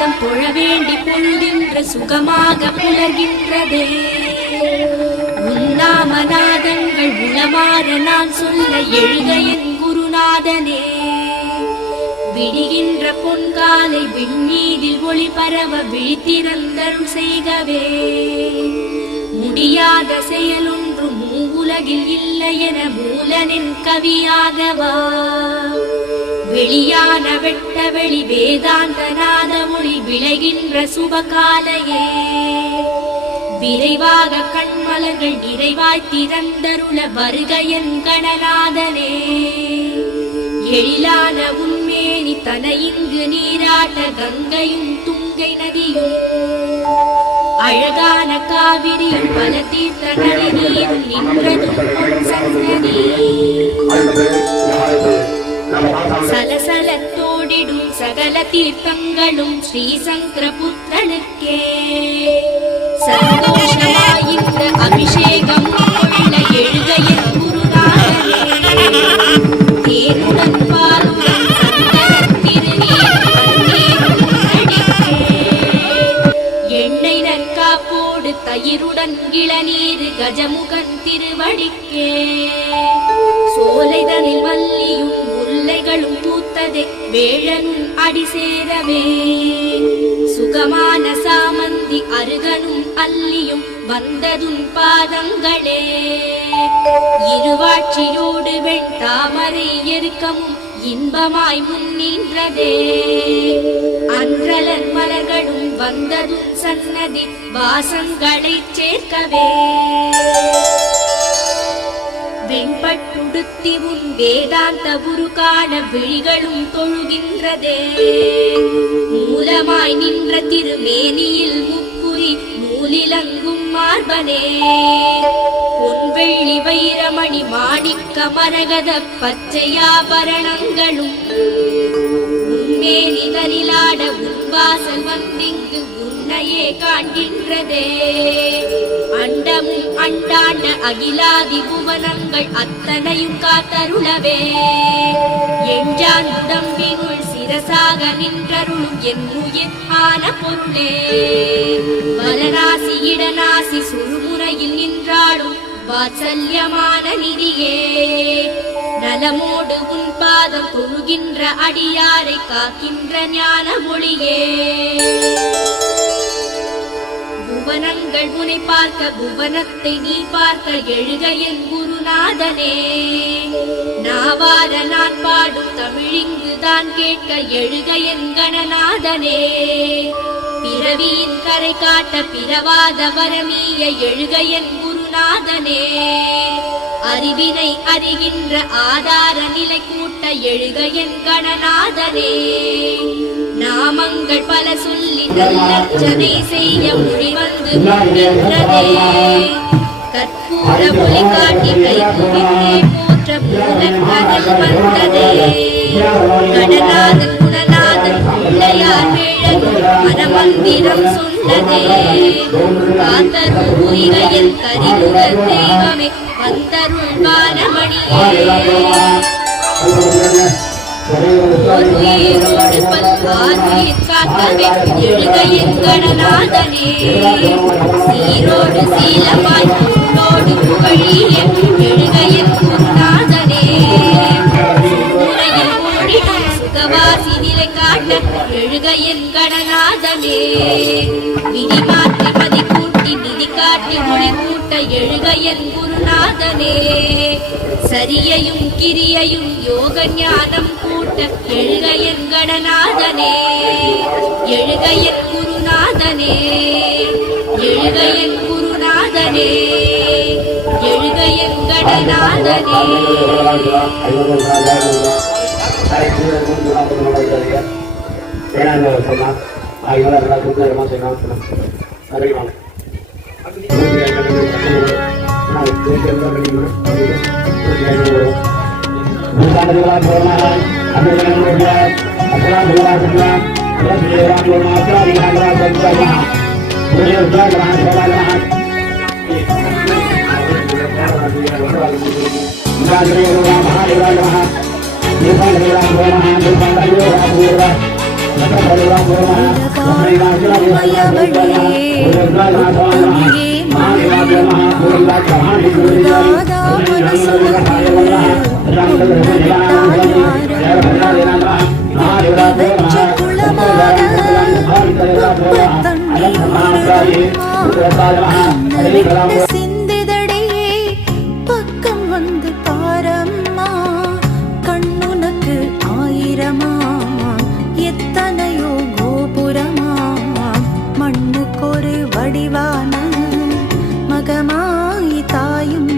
பாதம் தொழ வேண்டி பொழுகின்ற சுகமாக புலர்கின்றதே. உன்னாமநாதங்கள் உளமாற நான் சொல்ல எழுத என் குருநாதனே. விடுகின்ற பொன்காலை விண்ணீதில் ஒளி பரவ விழித்திறந்தருள் செய்கவே. முடியாத செயலொன்று மூவுலகில் இல்லை என மூலனின் கவியாகவா. வெளியான வெட்ட வெளி வேதாந்த நாத மொழி விளைகின்ற சுபகாலையே. விரைவாக கண்மலர்கள் நிறைவாய் திறந்தருள வருக என் கணநாதனே. எழிலான உன்மேனி தன இங்கு நீராட்ட கங்கையும் துங்கை நதியும் அழகான காவிரியும் பல தீர்த்த நதிநீரும் நின்றதும் பொன் சன்னதி. சலசலத்தோடிடும் சகல தீர்த்தங்களும் ஸ்ரீ சங்கர புத்திரனுக்கே. சந்தோஷமாயிந்த அபிஷேகம் கொள்ள எழுக என் குருநாதனே. தேனுடன் பாலுடன் சந்தனத் திருநீர் பன்னீரும் நடிக்கே. எண்ணெய் நற்காப்போடு தயிருடன் இளநீர் கஜமுகன் திருவடிக்கே. சோலைதனில் வள்ளியும் முல்லைகளும் பூத்ததே வேழனும் அடி சேரவே. சுகமான சாமந்தி அருகனும் அல்லியும் வந்ததும் பாதங்களே. இருவாட்சியோடு வெண் தாமரை எருக்கமும் இன்பமாய் முன்னின்றதே. அன்றலன் மலர்களும் வந்ததும் சன்னதி வாசங்களை சேர்க்கவே. வெண்பட்டுடுத்தி உன் வேதாந்த குரு காண விழிகளும் தொழுகின்றதே. மூலமாய் நின்ற திருமேனியில் முப்புரி நூலிலங்கும் மார்பனே. பொன்வெள்ளி வைரமணி மாணிக்க மரகத பச்சையாபரணங்களும் உன்மேனி தனிலாட உன்வாசல் வந்திங்கு உன்னையே காண்கின்றதே. அண்டமும் அண்டாண்ட அகிலாதி புவனங்கள் அத்தனையும் காத்தருளவே. எஞ்சான் உடம்பினுள் சிரசாக நின்றருளும் என் உயிர் ஆன பொருளே. வலநாசி இடநாசி சுழுமுறையில் நின்றாடும் வாத்சல்யமான நிதியே. நலமோடு உன் பாதம் தொழுகின்ற அடியாரை காக்கின்ற ஞான ஒளியே. புவனங்கள் உனை பார்க்க புவனத்தை நீ பார்க்க எழுக என் குருநாதனே. நாவார நான் பாடும் தமிழிங்கு தான் கேட்க எழுக என் கணநாதனே. பிறவியின் கரை காட்ட பிறவாத வரமீய எழுக என் குருநாதனே. அறிவினை அறிகின்ற ஆதார நிலை கூட்ட எழுக என் கணநாதனே. நாமங்கள் பல சொல்லி நல்லர்ச்சனை செய்ய மொழி வந்து நின்றதே. கற்பூர ஒளி காட்டி கை குவித்தே போற்ற மூலக்கடல் வந்ததே. கடநாதன் குணநாதன் பிள்ளையார் வேழனும் மனமந்திரம் சொன்னதே. காத்தருள் உயிரையில் கரிமுகத் தெய்வமே வந்தருள் வானமணியே. உயிரோடு பல்வாழ்வீர் காக்கவே எழுக என் கணநாதனே. சீரோடு சீலமாய் புள்ளோடு புகழிய எழுக என் குருநாதனே. முறையில் ஓடிடும் சுகவாசி நிலை காட்ட எழுக என் கணநாதனே. விதி மாற்றி மதி கூட்டி நிதி காட்டி மொழி கூட்ட எழுக என் குருநாதனே. சரியையும் கிரியையும் யோக ஞானம் கூட்ட எழுக என் கணநாதனே. எழுக என் குருநாதனே. எழுக என் குருநாதனே. எழுக என் கணநாதனே. சிந்திதடையே பக்கம் வந்து பாரம்மா கண்ணுனக்கு ஆயிரமா எத்தனையோ கோபுரமா மண்ணுக்கொரு வடிவான மகமாயி தாயும்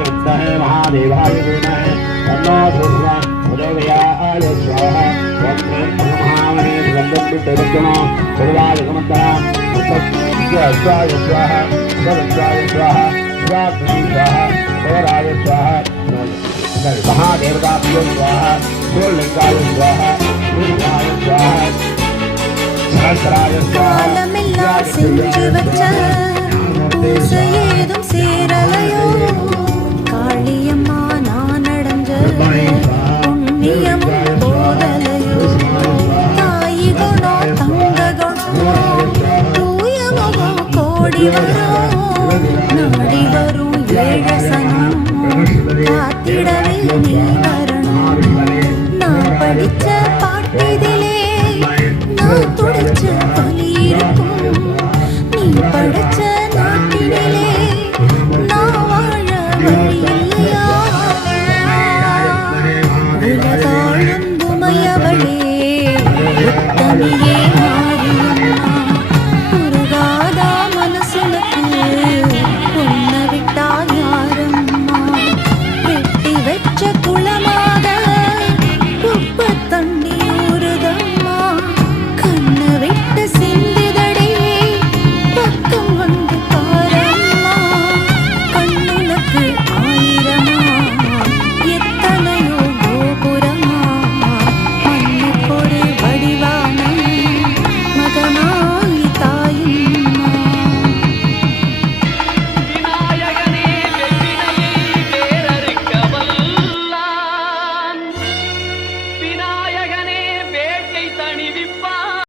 महादेवाय विद्महे तन्नो धूर्वा उदययाय स्वाहा वक्रं महामहे गन्धपुत्रविक्रमो पूर्वादिकमन्तरा स्वाय स्वाहा सर्वस्वाय स्वाहा स्वात्मनि स्वाहा होराय स्वाहा महादेवताभ्यो स्वाहा शिवलिंगाय स्वाहा दुर्गाय स्वाहा सहस्राय स्वाहा காலமெல்லாம் சென்று வச்ச பூசை ஏதும் சேரலையோ